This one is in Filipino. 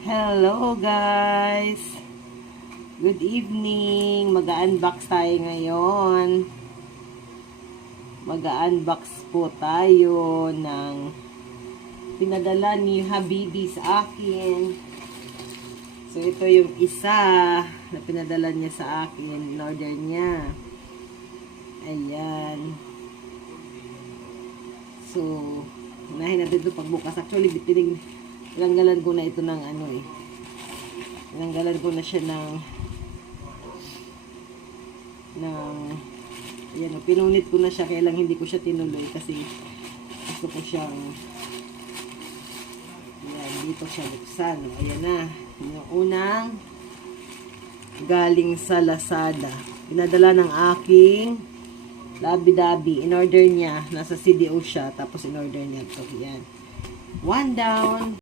Hello guys! Good evening! Mag-unbox tayo ngayon. Mag-unbox po tayo ng pinadala ni Habibi sa akin. So ito yung isa na pinadala niya sa akin. In-order niya. Ayan. So, unahin natin ito pagbukas. Actually, tinanggalan ko na ito ng tinanggalan ko na siya ayan, pinunit ko na siya, kaya lang hindi ko siya tinuloy kasi gusto ko siyang ayan, dito siya buksan. Ayan na, yung unang galing sa Lazada. Pinadala ng aking labi-dabi. In-order niya, nasa CDO siya, tapos in-order niya ito. Ayan. One down.